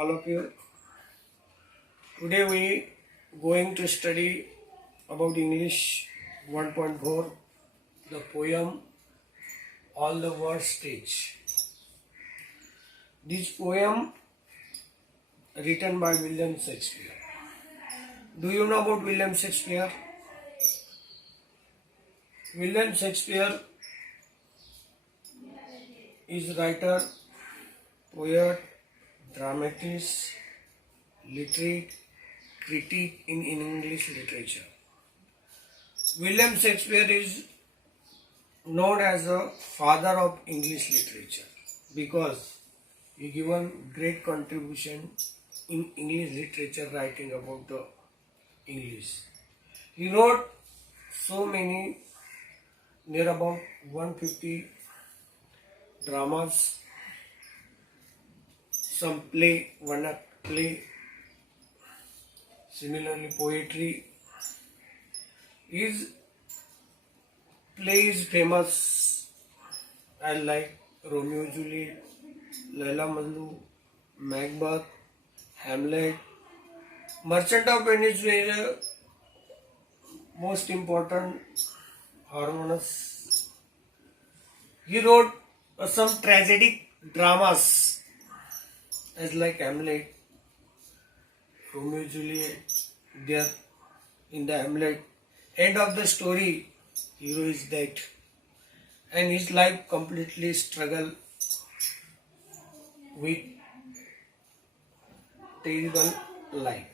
all of you. Today we going to study about English 1.4, the poem All the World Stage. This poem written by William Shakespeare. Do you know about William Shakespeare? William Shakespeare is writer, poet, dramatist, literate, critic in English literature. William Shakespeare is known as the father of English literature because he given great contribution in English literature writing about the English. He wrote so many, near about 150 dramas, some play, one act play, similarly poetry. His play is famous as like Romeo Juliet, Laila Majnun, Macbeth, Hamlet, Merchant of Venice is most important, Harmonious. He wrote some tragic dramas as like Hamlet, Romeo Juliet. There in the Hamlet, end of the story, hero is dead, and his life completely struggle with terrible life.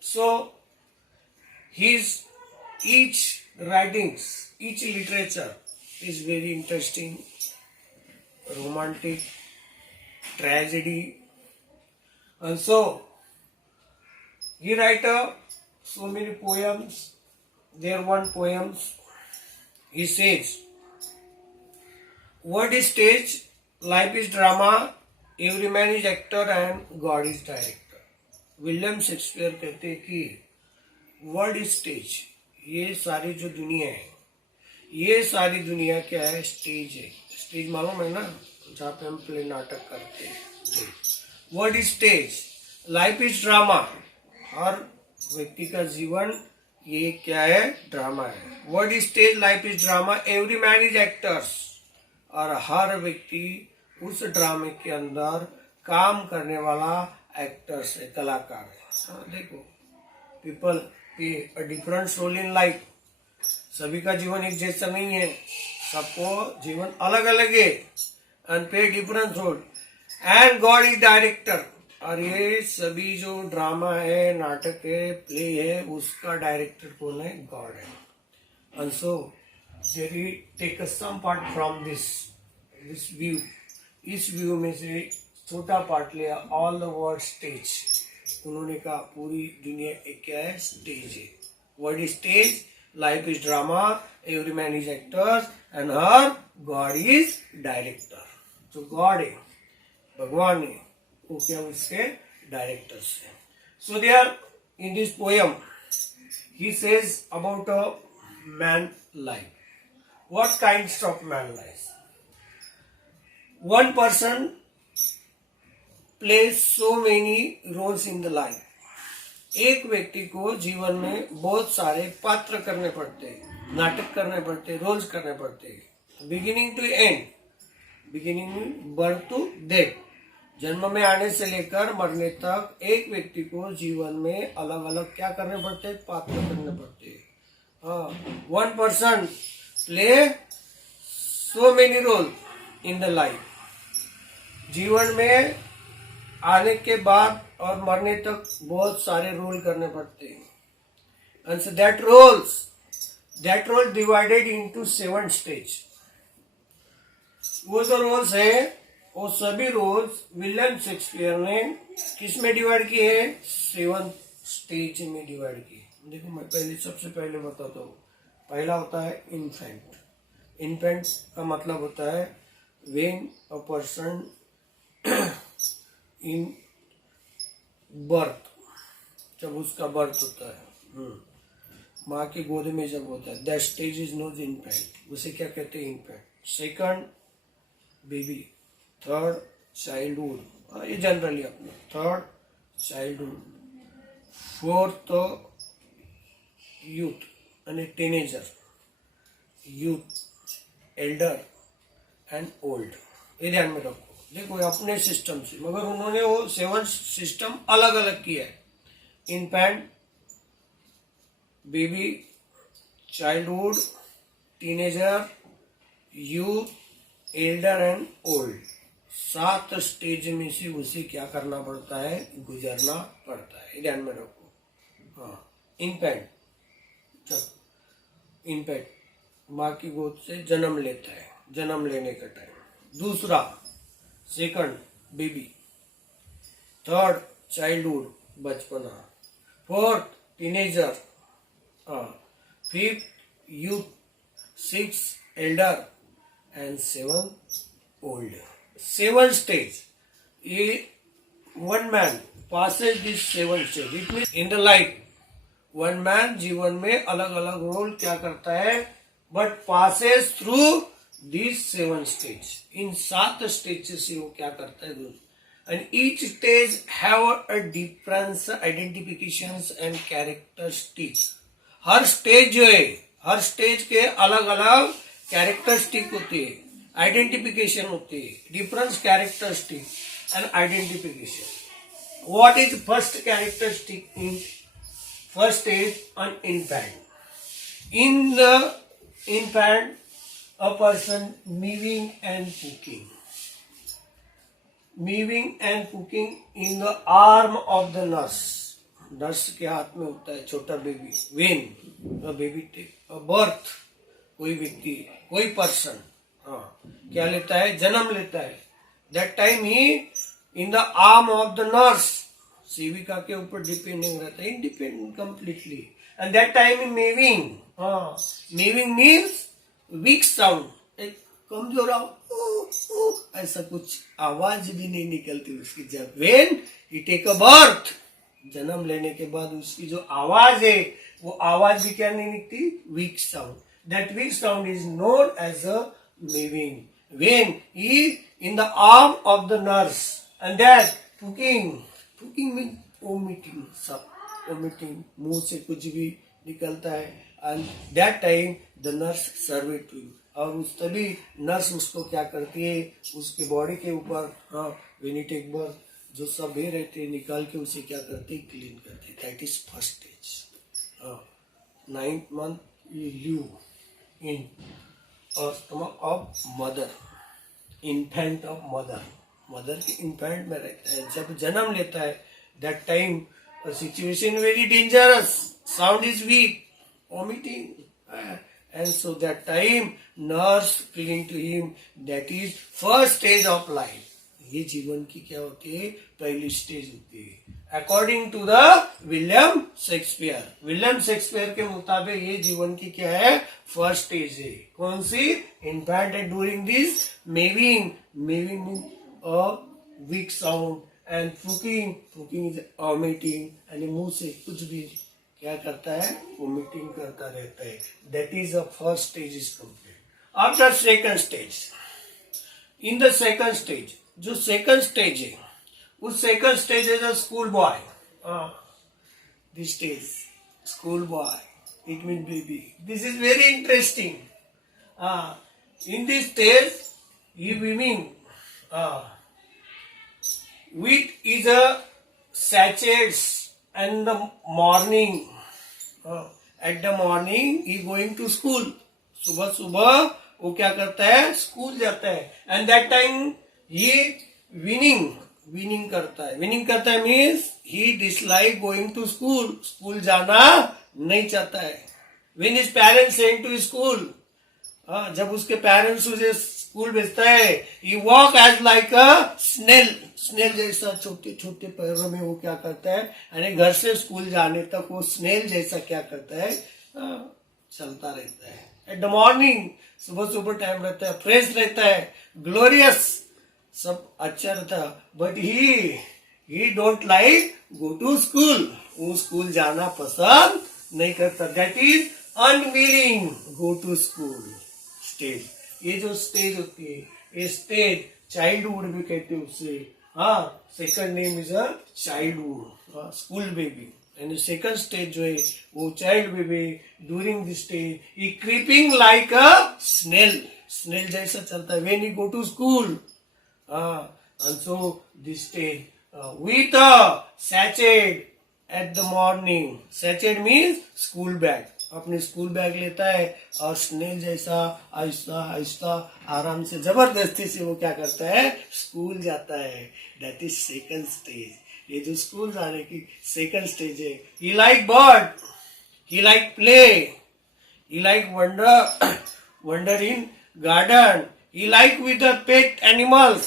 So his each writings, each literature is very interesting, romantic, tragedy, and so he write so many poems. There one poems he says, "Word is stage, life is drama, every man is actor and God is director." William Shakespeare कहते हैं कि world is stage, ये सारी जो दुनिया है, ये सारी दुनिया क्या है? स्टेज है। स्टेज मालूम है ना, जहाँ पे हम प्ले नाटक करते हैं। World is stage, life is drama, हर व्यक्ति का जीवन ये क्या है? ड्रामा है। World is stage, life is drama, every man is actors, और हर व्यक्ति उस ड्रामे के अंदर काम करने वाला एक्टर्स है, कलाकार है। देखो, people play a different role in life. सभी का जीवन एक जैसा नहीं है, सबको जीवन अलग अलग है, and play different role, and God is director, और ये सभी जो ड्रामा है, नाटक है, प्ले है, उसका डायरेक्टर कौन है? गॉड है। And so there we take some part from this view. इस व्यू में से छोटा पार्ट लिया, ऑल द वर्ल्ड स्टेज। उन्होंने कहा पूरी दुनिया एक क्या है? स्टेज है। World is stage, life is drama, every man is actor and हर गॉड इज डायरेक्टर। जो गॉड है, भगवान है, वो क्या? उसके डायरेक्टर्स है। So there in this poem he says about a man life. What kinds of man life? One person plays so many roles in the life. एक व्यक्ति को जीवन में बहुत सारे पात्र करने पड़ते हैं, नाटक करने पड़ते हैं, रोल्स करने पड़ते हैं। Beginning to end, beginning birth to death, जन्म में आने से लेकर मरने तक एक व्यक्ति को जीवन में अलग अलग क्या करने पड़ते हैं? पात्र करने पड़ते हैं। हाँ, one person play so many role in the life. जीवन में आने के बाद और मरने तक बहुत सारे रोल करने पड़ते हैं। And so that role divided into 7 stage. वो जो रोल्स है, वो सभी रोल्स विलियम शेक्सपियर ने किस में डिवाइड किए हैं? 7 स्टेज में डिवाइड किए। देखो, मैं सबसे पहले बताता हूँ। पहला होता है इन्फेंट। इन्फेंट का मतलब होता है when a person in birth, जब उसका बर्थ होता है, माँ की गोद में जब होता है, that stage is known infant. उसे क्या कहते हैं? Infant. Second baby, third childhood, ये जनरली अपने थर्ड चाइल्डहुड, फोर्थ यूथ અને teenager, youth, Elder and old, ये ध्यान में रखो। देखो अपने सिस्टम से, मगर उन्होंने वो 7 सिस्टम अलग अलग किया है। इनफैंट, baby, childhood, teenager, youth, Elder and old, 7 stage में से उसे क्या करना पड़ता है, गुजरना पड़ता है, ध्यान में रखो। हाँ, इनफैंट, इनफैंट माँ की गोद से जन्म लेता है, जन्म लेने का टाइम। दूसरा, सेकंड बेबी, थर्ड चाइल्डहुड, बचपना, fourth teenager, fifth youth, six elder and 7 old. 7 stage, ये one man passes this 7 stage. It means in the life, one man जीवन में अलग अलग रोल क्या करता है, but passes through this 7 stage. इन 7 स्टेज से वो क्या करता है, and each stage have a difference identification and characteristic. हर स्टेज जो है, हर स्टेज के अलग अलग कैरेक्टरिस्टिक होती है, आइडेंटिफिकेशन होती है, difference characteristic and identification. What is first characteristic in first is an infant. In the infant, a person moving and cooking. Moving and cooking in the arm of the nurse. Nurse के हाथ में होता है छोटा baby. When a baby take a birth, कोई व्यक्ति, कोई person, हाँ, क्या लेता है, जन्म लेता है। That time he in the arm of the nurse, सेविका के ऊपर डिपेंडिंग रहता है, independent completely. And that time in mewling, हाँ, मेविंग मीन्स वीक साउंड, एक कमजोर ऐसा कुछ आवाज भी नहीं निकलती उसकी। जब when he take a birth, जन्म लेने के बाद उसकी जो आवाज है, वो आवाज भी क्या नहीं निकलती, weak sound. That weak sound is known as a mewling. When he in the arm of the nurse, and that cooking, cooking mean omitting, सब ओमिटिंग, मुंह से कुछ भी निकलता है। And that time the nurse serve it to you, और उस तभी नर्स उसको क्या करती है, उसके बॉडी के ऊपर, हाँ, वेनिट एक बार जो सब भी रहते हैं निकाल के उसे क्या करते, क्लीन करते। That is first stage. 9th month you live in stomach of mother, infant of mother, mother के इन्फेंट में रहता है। जब जन्म लेता है, that time situation very dangerous, sound is weak, vomiting, and so that time nurse feeling to him, that is first stage of life. ये जीवन की क्या होती है, पहली स्टेज होती है, according to the William Shakespeare. William Shakespeare के मुताबिक ये जीवन की क्या है, फर्स्ट स्टेज है। कौन सी, इन्फेंट है। During this mewling, mewling mean a weak sound, and fuking is vomiting, and मुंह से कुछ भी क्या करता है, वोमिटिंग करता रहता है। That is the first stage is complete. After second stage, in the second stage, जो सेकंड स्टेज है, उस second stage is a school boy. This stage school boy, it mean baby. This is very interesting. In this stage he whining, wheat is a sachets and the morning, at the morning he going to school, सुबह सुबह वो क्या करता है, school जाता है। And that time he whining करता है। विनिंग करता है means he dislike going to school, school जाना नहीं चाहता है। When his parents send to school, जब उसके पेरेंट्स उसे स्कूल भेजता है, he walk as like a snail, snail जैसा छोटे छोटे पैरों में वो क्या करता है, यानी घर से स्कूल जाने तक वो स्नेल जैसा क्या करता है, चलता रहता है। एट द मॉर्निंग, सुबह सुबह टाइम रहता है, फ्रेश रहता है, ग्लोरियस, सब अच्छा रहता है। But he don't like go to school, वो स्कूल जाना पसंद नहीं करता। That is unwilling go to school stage. ये जो स्टेज होती है, ये स्टेज चाइल्डहुड भी कहते हैं उससे. हाँ, second name is a childhood, school baby. And second stage जो है वो child baby. During this stage he creeping like a snail. Snail जैसा चलता है when he go to school. And so this stage with a sachet at the morning. Sachet means school bag. अपने school bag लेता है और snail जैसा आहिस्ता आहिस्ता आराम से जबरदस्ती से वो क्या करता है, स्कूल जाता है. That is second stage. ये जो स्कूल जाने की सेकंड स्टेज है. He like bird, he like play, he like wonder in garden, he like with the pet animals,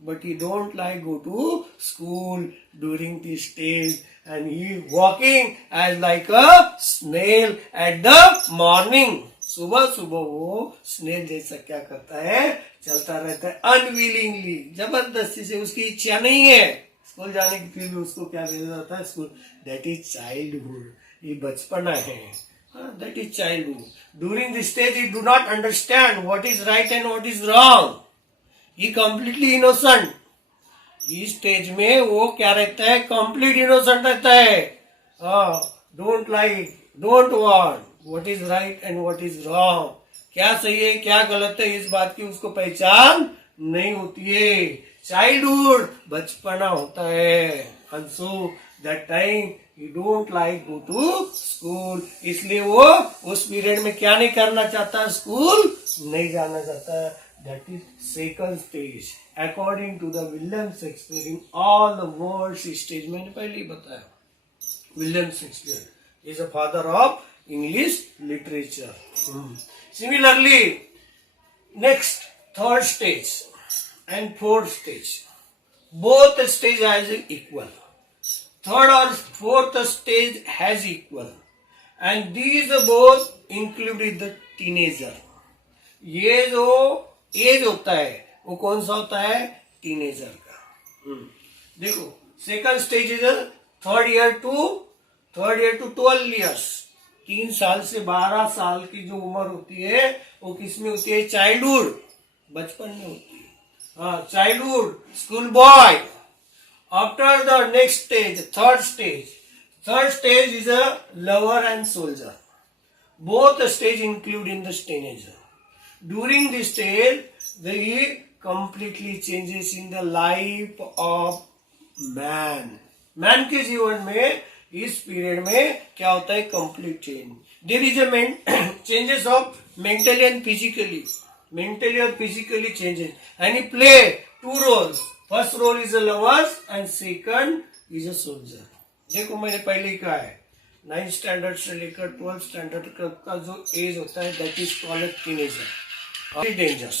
but he don't like go to school during this stage. And he walking as like a snail at the morning. सुबह सुबह वो snail जैसा क्या करता है, चलता रहता है अनविलिंगली, जबरदस्ती से. उसकी इच्छा नहीं है स्कूल जाने की, फिर भी उसको क्या भेजा जाता है स्कूल. That is childhood. ये बचपना है. That is childhood. During this stage, he do not understand what is right and what is wrong. He completely innocent. इस स्टेज में वो क्या रहता है, कंप्लीट इनोसेंट रहता है. Don't like, don't want, what is right and what is wrong. क्या सही है क्या गलत है इस बात की उसको पहचान नहीं होती है. चाइल्डहुड बचपना होता है. And so that time You don't like go to school. इसलिए वो उस पीरियड में क्या नहीं करना चाहता, स्कूल नहीं जाना चाहता. That is second stage. According to the William Shakespeare, in all the world's stage, मैंने पहले ही बताया. William Shakespeare is a father of English literature. Similarly, next third stage and fourth stage, both stage has equal. Third or fourth stage has equal, and these both included the teenager. ये जो as होता है वो कौन सा होता है, teenager का. देखो second stage is third year to 12 years. 3 साल से 12 साल की जो उम्र होती है वो किसमें होती है, चाइल्डहुड, बचपन में होती है. हाँ, childhood, school boy. After the next stage, third stage is a lover and soldier. Both stage include in the teenager. During this stage, they completely changes in the life of man. Man के जीवन में इस period में क्या होता है, complete change. There is a changes of mentally and physically. Mentally और physically changes. And he play 2 roles. First role is a lovers and second is a soldier. देखो मैंने पहले ही कहा है 9th स्टैंडर्ड से लेकर 12th स्टैंडर्ड का जो एज होता है that is called teenager. Very dangerous.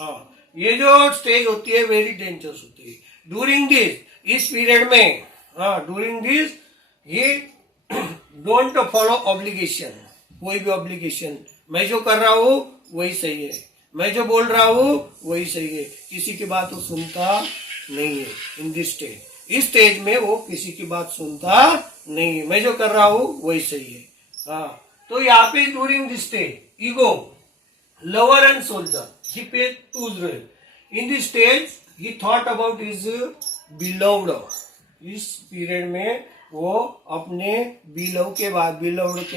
हाँ, ये जो स्टेज होती है वेरी डेंजरस होती है. ड्यूरिंग दिस, इस पीरियड में, ड्यूरिंग दिस ये डोंट फॉलो ऑब्लिगेशन. कोई भी ऑब्लिगेशन, मैं जो कर रहा हूँ वही सही है, मैं जो बोल रहा हूँ वही सही है, किसी की बात वो सुनता नहीं है. इन दिस स्टेज, इस स्टेज में वो किसी की बात सुनता नहीं है, मैं जो कर रहा हूं वही सही है. तो यहाँ पे during this stage ego, lover and soldier, he play 2 roles. In this stage he thought about his beloved. इस पीरियड में वो अपने बिलव्ड के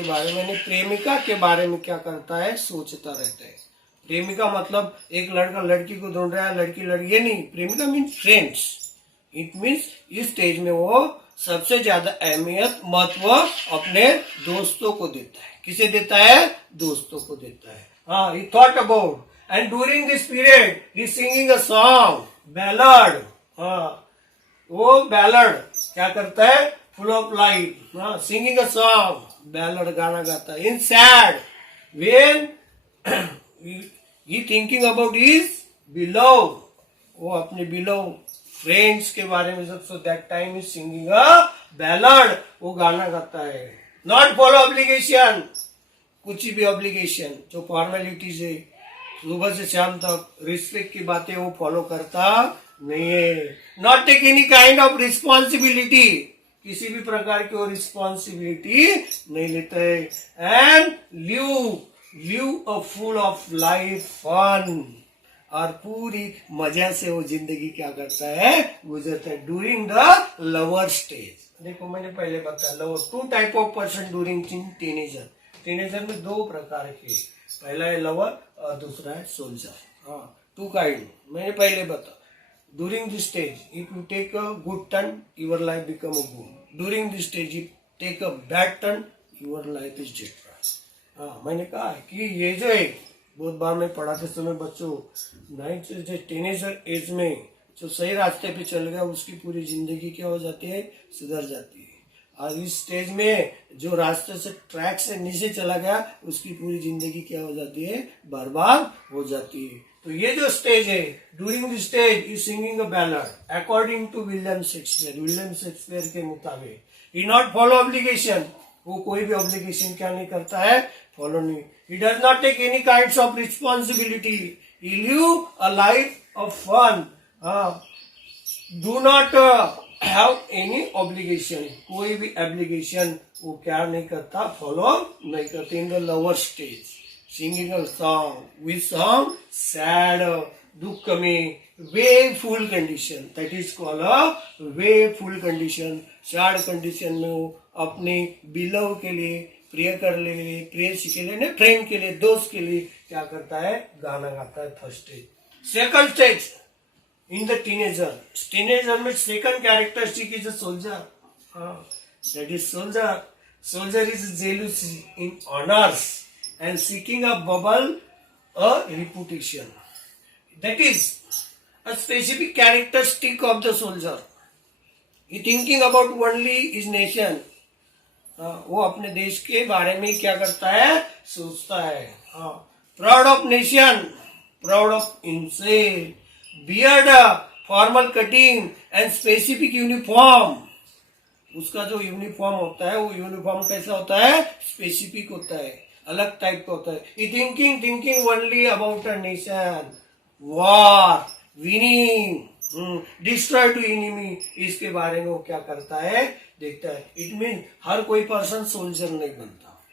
बारे में, प्रेमिका के बारे में क्या करता है, सोचता रहता है. प्रेमिका मतलब एक लड़का लड़की को ढूंढ रहा है, लड़की ये नहीं. प्रेमिका मीन्स फ्रेंड्स. इट मीन्स इस स्टेज में वो सबसे ज्यादा अहमियत, महत्व अपने दोस्तों को देता है. किसे देता है, दोस्तों को देता है. हाँ, he thought about. And during this period he singing a song, ballad. हाँ, वो बैलड क्या करता है, फुल ऑफ लाइफ. हाँ, सिंगिंग अ सॉन्ग, बैलड गाना गाता है. In sad when he thinking about his beloved, वो अपने beloved फ्रेंड्स के बारे में. सो that time is singing a ballad, वो गाना गाता है. नॉट फॉलो ऑब्लिगेशन, कुछ भी ऑब्लिगेशन जो फॉर्मेलिटीज है सुबह से शाम तक, रिस्पेक्ट की बातें वो फॉलो करता नहीं है. Not take any kind of responsibility, किसी भी प्रकार की वो रिस्पॉन्सिबिलिटी नहीं लेता है. And live a full of life fun. और पूरी मजा से वो जिंदगी क्या करता है, गुजरता है डूरिंग द लवर स्टेज। देखो मैंने पहले बताया lover, 2 type of person during teenager. Teenager में 2 प्रकार के, पहला है लवर और दूसरा है सोल्जर। हाँ, 2 काइंड मैंने पहले बताया। During this stage, if you take a good turn, your life become a boom. During this stage, if take a bad turn, your life is destroyed. हाँ, मैंने कहा है कि ये जो है बहुत बार मैं पढ़ाते समय बच्चों 9 से टीनेजर एज में जो सही रास्ते पे चल गया उसकी पूरी जिंदगी क्या हो जाती है, सुधर जाती है। और इस स्टेज में जो रास्ते से ट्रैक से नीचे चला गया उसकी पूरी जिंदगी क्या हो जाती है, बर्बाद हो जाती है। तो ये जो स्टेज है, during this stage is singing a ballad according to William Shakespeare. William Shakespeare के मुताबिक ही नॉट फॉलो ऑब्लिगेशन, वो कोई भी ऑब्लिगेशन क्या नहीं करता है, फॉलो नहीं। He does not take any kinds of responsibility, he live a life of fun, do not have any obligation, कोई भी एब्लिगेशन वो क्या नहीं करता, फॉलो नहीं करते। In the lover stage singing a song, which song? Sad, दुख में, woeful condition, that is called a woeful condition. Sad condition में वो अपने बिलव के लिए, प्रियकर के लिए, प्रेयसी के लिए, फ्रेंड के लिए, दोस्त के लिए क्या करता है, गाना गाता है। First stage. Second stage in the teenager, teenager में second characteristic is a soldier, that is soldier. Soldier is jealousy in honours and seeking a bubble, a reputation. That is a specific characteristic of the soldier. He thinking about only his nation. वो अपने देश के बारे में क्या करता है, सोचता है। Proud of nation, proud of himself, beard, formal cutting and specific uniform. उसका जो यूनिफॉर्म होता है वो यूनिफॉर्म कैसा होता है, स्पेसिफिक होता है, अलग टाइप का होता है। Thinking only about a nation, war, winning, destroy to enemy, इसके बारे में वो क्या करता है, देखता है। इट मीन हर कोई पर्सन सोल्जर नहीं बनता।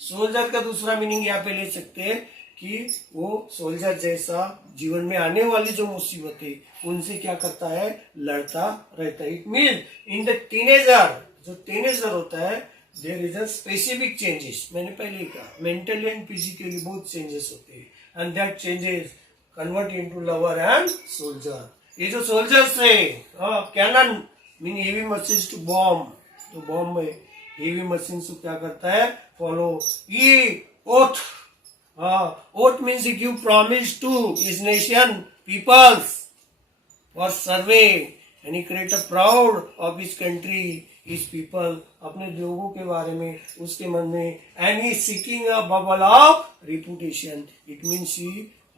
सोल्जर का दूसरा मीनिंग यहाँ पे ले सकते हैं कि वो सोल्जर जैसा जीवन में आने वाली जो मुसीबतें उनसे क्या करता है, लड़ता रहता है। It mean in the teenager, जो टीनेजर होता है there is a specific changes. मैंने पहले ही कहा मेंटली एंड फिजिकली बहुत चेंजेस होते हैं and that changes convert into lover and soldier. ये जो सोल्जर्स है, cannon mean heavy machines to bomb, तो बॉम्ब में हेवी मशीन को क्या करता है, फॉलो। ये oath, oath means he give promise to his nation peoples for survey and he create a proud of his country, his people, अपने लोगों के बारे में उसके मन में। And he seeking a bubble of reputation, it means he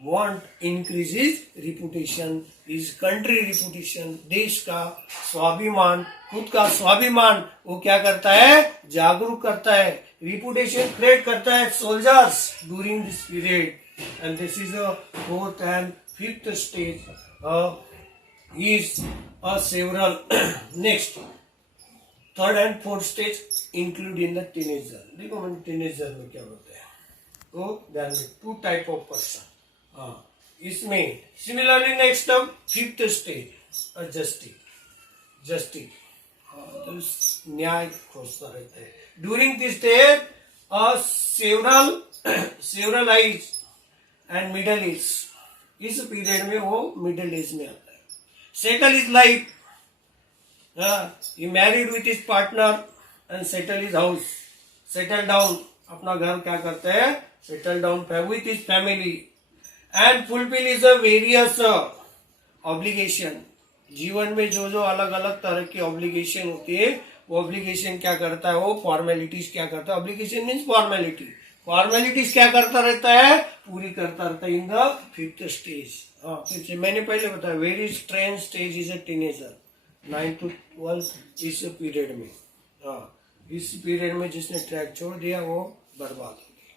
want increase his reputation, his country reputation, देश का स्वाभिमान, खुद का स्वाभिमान वो क्या करता है, जागरूक करता है, रिपुटेशन क्रिएट करता है soldiers during this period. And this is the fourth and fifth stage is several next third and fourth stage include in the teenager. देखो मैंने टीनेजर में क्या बोलते हैं, तो ध्यान में 2 टाइप ऑफ पर्सन। इसमें similarly next fifth stage justice, तो न्याय खोजता रहता है। During this stage several eyes and middle age, इस पीरियड में वो मिडल एज में आता है। Settle is life, he married with his partner and settle his house, settle down, अपना घर क्या करते हैं, settle down with his family and fulfill his various obligation। जीवन में जो जो अलग अलग तरह की ऑब्लिगेशन होती है वो ऑब्लिगेशन क्या करता है, वो फॉर्मेलिटीज क्या करता है, ऑब्लिगेशन मीन्स फॉर्मेलिटीज क्या करता रहता है, पूरी करता रहता है इन द फिफ्थ स्टेज। मैंने पहले बताया very strange stage is a teenager, 9 to 12 इस पीरियड में। इस पीरियड में जिसने ट्रैक छोड़ दिया वो बर्बाद हो गया।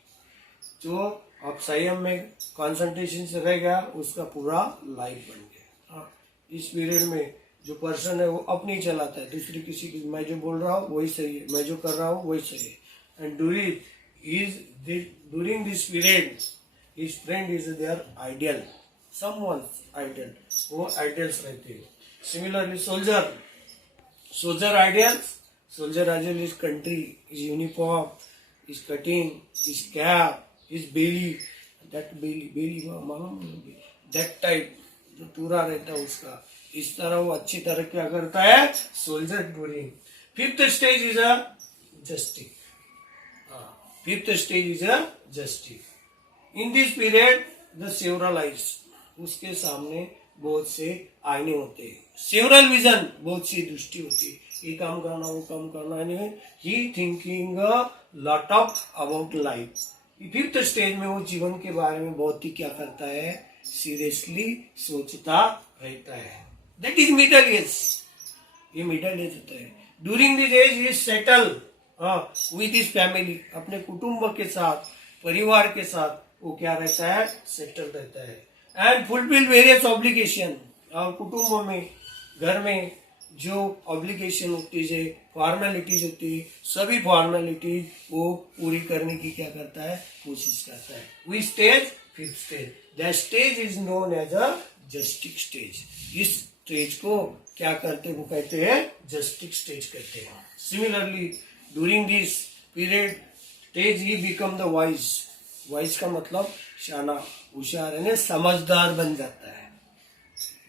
जो अब संयम में कंसंट्रेशन से रह गया उसका पूरा लाइफ बन गया। इस पीरियड में जो पर्सन है वो अपनी चलाता है, दूसरी किसी की, मैं जो बोल रहा हूँ वही सही है, मैं जो कर रहा हूँ वही सही है। And during this period his friend is their ideal, someone's ideal, वो आइडियल्स रहते हैं. Similarly soldier ideals, soldier ideal is country, is uniform, is cutting, is cap, is belly, belly मालूम, दैट टाइप जो पूरा रहता है उसका, इस तरह वो अच्छी तरह क्या करता है soldier during. Fifth stage is a जस्टिक. Fifth stage is a जस्टिक. In this period the several eyes, उसके सामने बहुत से आईने होते हैं. सेवरल विजन, बहुत सी दृष्टि होती है, ये काम करना वो काम करना. He thinking lot of about life. Fifth stage में वो जीवन के बारे में बहुत ही क्या करता है, सीरियसली सोचता रहता है. That is middle age. ये मिडल एज होता है. During this age he settle with his family, अपने कुटुंब के साथ, परिवार के साथ वो क्या रहता है, सेटल रहता है. And fulfil various obligation. और कुटुंबों में, घर में जो ऑब्लिगेशन होती है, फॉर्मेलिटीज होती है, सभी फॉर्मेलिटीज वो पूरी करने की क्या करता है, कोशिश करता है. We stage fifth stage. That stage is known as a justice stage. इस स्टेज को क्या करते, वो कहते हैं जस्टिक स्टेज कहते हैं. Similarly during this period stage he become the wise. Wise का मतलब शाना, होशियार यानी समझदार बन जाता है.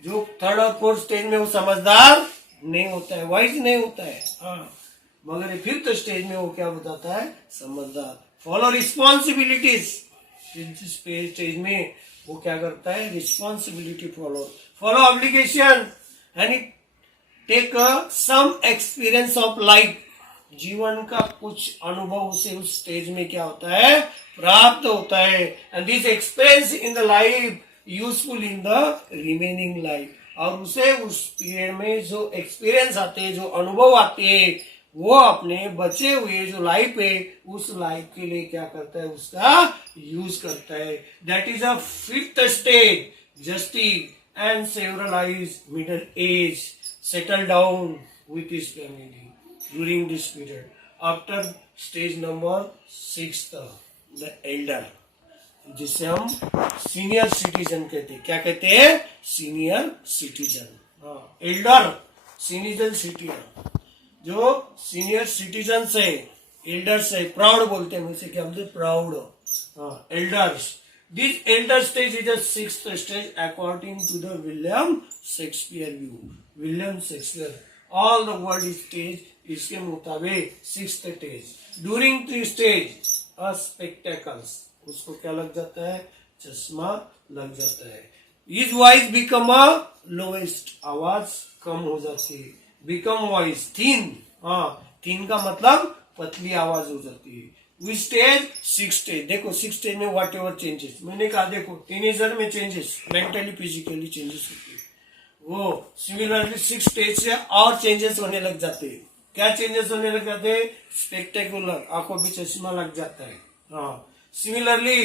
जो थर्ड और फोर्थ स्टेज में वो समझदार नहीं होता है, वाइज नहीं होता है. मगर फिफ्थ स्टेज में वो क्या बताता है, समझदार. Follow responsibilities. स्टेज में वो क्या करता है, responsibility follow obligation and take some experience of life. जीवन का कुछ अनुभव से उस स्टेज में क्या होता है, प्राप्त होता है. And this experience in the life useful in the remaining life. और उसे उस पीरियड में जो एक्सपीरियंस आते हैं, जो अनुभव आते हैं, वो अपने बचे हुए जो लाइफ है उस लाइफ के लिए क्या करता है, उसका यूज करता है. That is a fifth stage. Justice and civilise middle age settle down with his family during this period. After stage number 6, the elder, जिसे हम सीनियर सिटीजन कहते हैं. क्या कहते हैं, senior citizen. Elder, senior citizen. जो सीनियर सिटीजन है, elders है, प्राउड बोलते हैं, उसे क्या बोलते हैं, proud. Elders. This elder stage is the sixth stage according to the William Shakespeare view. William Shakespeare all the world stage, इसके मुताबिक sixth stage. During the stage a spectacles, उसको क्या लग जाता है, चश्मा लग जाता है. Is voice become a lowest, आवाज कम हो जाती है. Become voice thin. थिन का मतलब पतली आवाज हो जाती है. We stage six stage. देखो सिक्स स्टेज में व्हाट एवर चेंजेस, मैंने कहा देखो टीनेजर में चेंजेस, मेंटली फिजिकली चेंजेस होती है. वो सिमिलरली सिक्स स्टेज से और चेंजेस होने लग जाते हैं. क्या चेंजेस होने लग जाते हैं, स्पेक्टेकुलर, आंखों भी चश्मा लग जाता है. सिमिलरली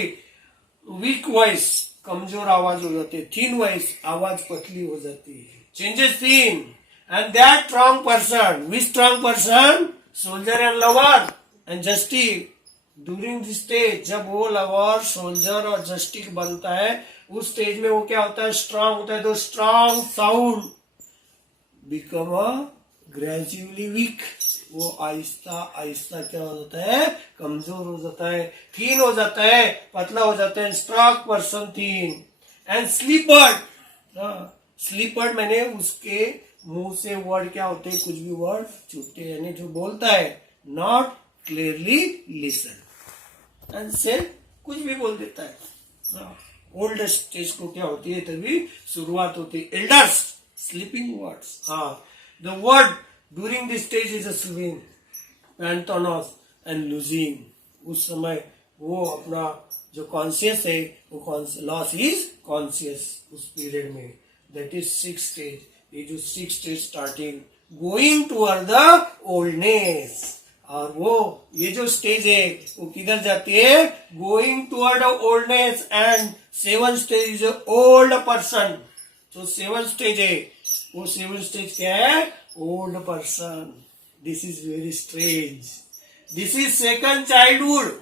वीक वॉइस, कमजोर आवाज हो जाती है. थिन वॉइस, आवाज पतली हो जाती है. Changes thin. And that strong person, which strong person, soldier and lover and जस्टिक. During this stage, जब वो लवर, सोल्जर और जस्टिक बनता है, उस स्टेज में वो क्या होता है, स्ट्रांग होता है. तो strong sound become a gradually weak. वो आहिस्ता आहिस्ता क्या हो जाता है, कमजोर हो जाता है, थीन हो जाता है, पतला हो जाता है. Strong person thin. एंड स्लीपर्ड. स्लीपर्ड मैंने उसके मुंह से वर्ड क्या होते हैं, कुछ भी वर्ड छूटते, यानी जो बोलता है नॉट क्लियरली लिसन एंड से कुछ भी बोल देता है. ओल्ड स्टेज को क्या होती है, तभी शुरुआत होती है. Elders, sleeping words. The word during this stage is a swing, pantaloons and losing. उस समय वो अपना जो कॉन्शियस है, वो लॉस इज कॉन्शियस उस पीरियड में. That is six stage. ये जो six stage starting going toward the oldness. और वो ये जो स्टेज है वो किधर जाती है, going toward oldness. And seven stage is old person. जो सेवन स्टेज है वो सेवन स्टेज क्या है, old person. This is very strange. This is second childhood.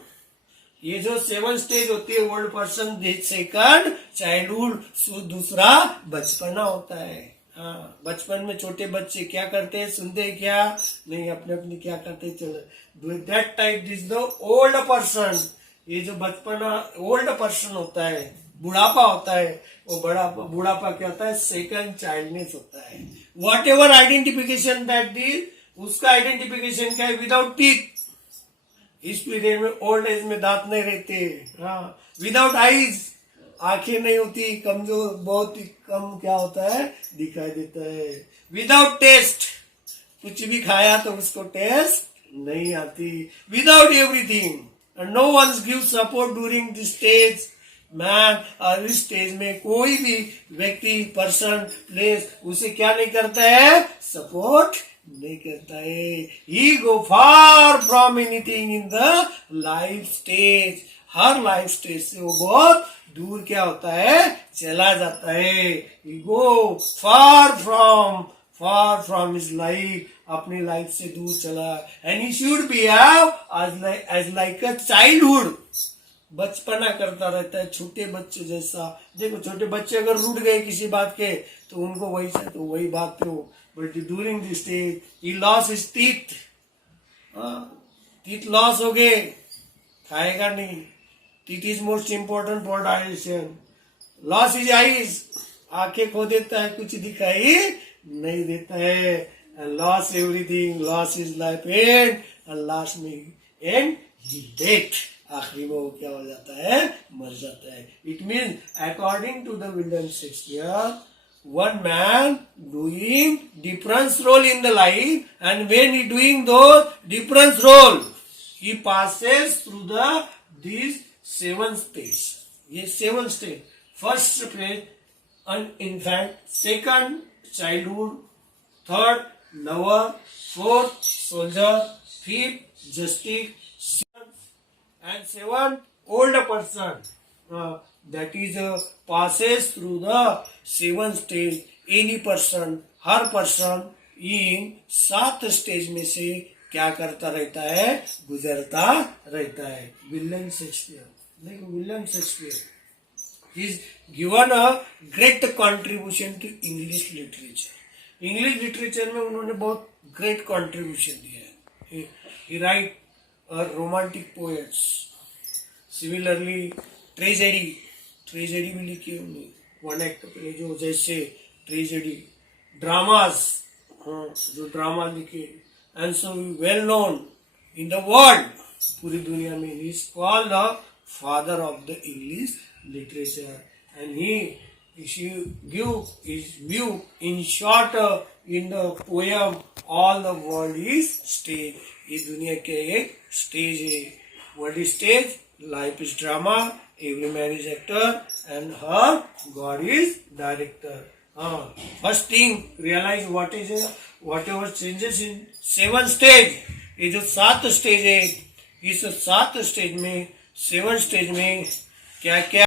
ये जो 7 स्टेज होती है ओल्ड पर्सन, सेकंड चाइल्डहुड, दूसरा बचपना होता है। हाँ, बचपन में छोटे बच्चे क्या करते हैं, सुनते हैं क्या नहीं, अपने अपने क्या करते हैं, चलो that type this the old person. ये जो बचपना ओल्ड पर्सन होता है, बुढ़ापा होता है, वो बुढ़ापा क्या होता है, सेकंड चाइल्डनेस होता है। What ever identification that this, उसका आइडेंटिफिकेशन क्या है, विदाउट टीथ। इस पीरियड में ओल्ड एज में दांत नहीं रहते। हाँ, विदाउट आईज, आंखें नहीं होती, कमजोर, बहुत ही कम क्या होता है, दिखाई देता है। विदाउट टेस्ट, कुछ भी खाया तो उसको टेस्ट नहीं आती। Without everything, no one give support during this stage man. और इस स्टेज में कोई भी व्यक्ति, पर्सन, प्लेस उसे क्या नहीं करता है, सपोर्ट नहीं करता है। He go far from anything in the life stage. हर लाइफ स्टेज से वो बहुत दूर क्या होता है, चला जाता है। He go far from his life, अपनी लाइफ से दूर चला। And he should be age like a childhood, बचपना करता रहता है, छोटे बच्चे जैसा। देखो, छोटे बच्चे अगर रूठ गए किसी बात के तो उनको वही से तो वही बात पे हो। But during this stage he loss his teeth, teeth loss हो गए, खाएगा नहीं। Teeth is most important for digestion. Loss is eyes, आंखें खो देता है, कुछ दिखाई नहीं देता है। Loss everything, loss is life and last में एंड डेथ, आखिरी में वो क्या हो जाता है, मर जाता है। It mean according to the William Shakespeare, one man doing different role in the life, and when he doing those different role, he passes through these 7 stages. ये 7 stage, first phase an infant, second childhood, third lover, fourth soldier, fifth justice, and 7 older person. That is passes through the 7 stage. Any person, हर person इन 7 stage में से क्या करता रहता है, गुजरता रहता है। विलियम शेक्सपियर, देखो William Shakespeare is given a great contribution to English literature. English literature में उन्होंने बहुत ग्रेट कंट्रीब्यूशन दिया है। He write romantic poets, similarly tragedy भी लिखी है उन्होंने, वन एक्ट पे जो जैसे ट्रेजेडी, ड्रामास, जो ड्रामा लिखे, and so well known in the world, पूरी दुनिया में। He is called the father of the English literature, and he give his view in short in the poem all the world is stage. ये दुनिया के एक stage है। World is stage, life is drama, every man is actor, and her God is director. First thing, realize whatever changes in 7 stage. ये जो 7 stage है, इस 7 stage में 7 स्टेज में क्या क्या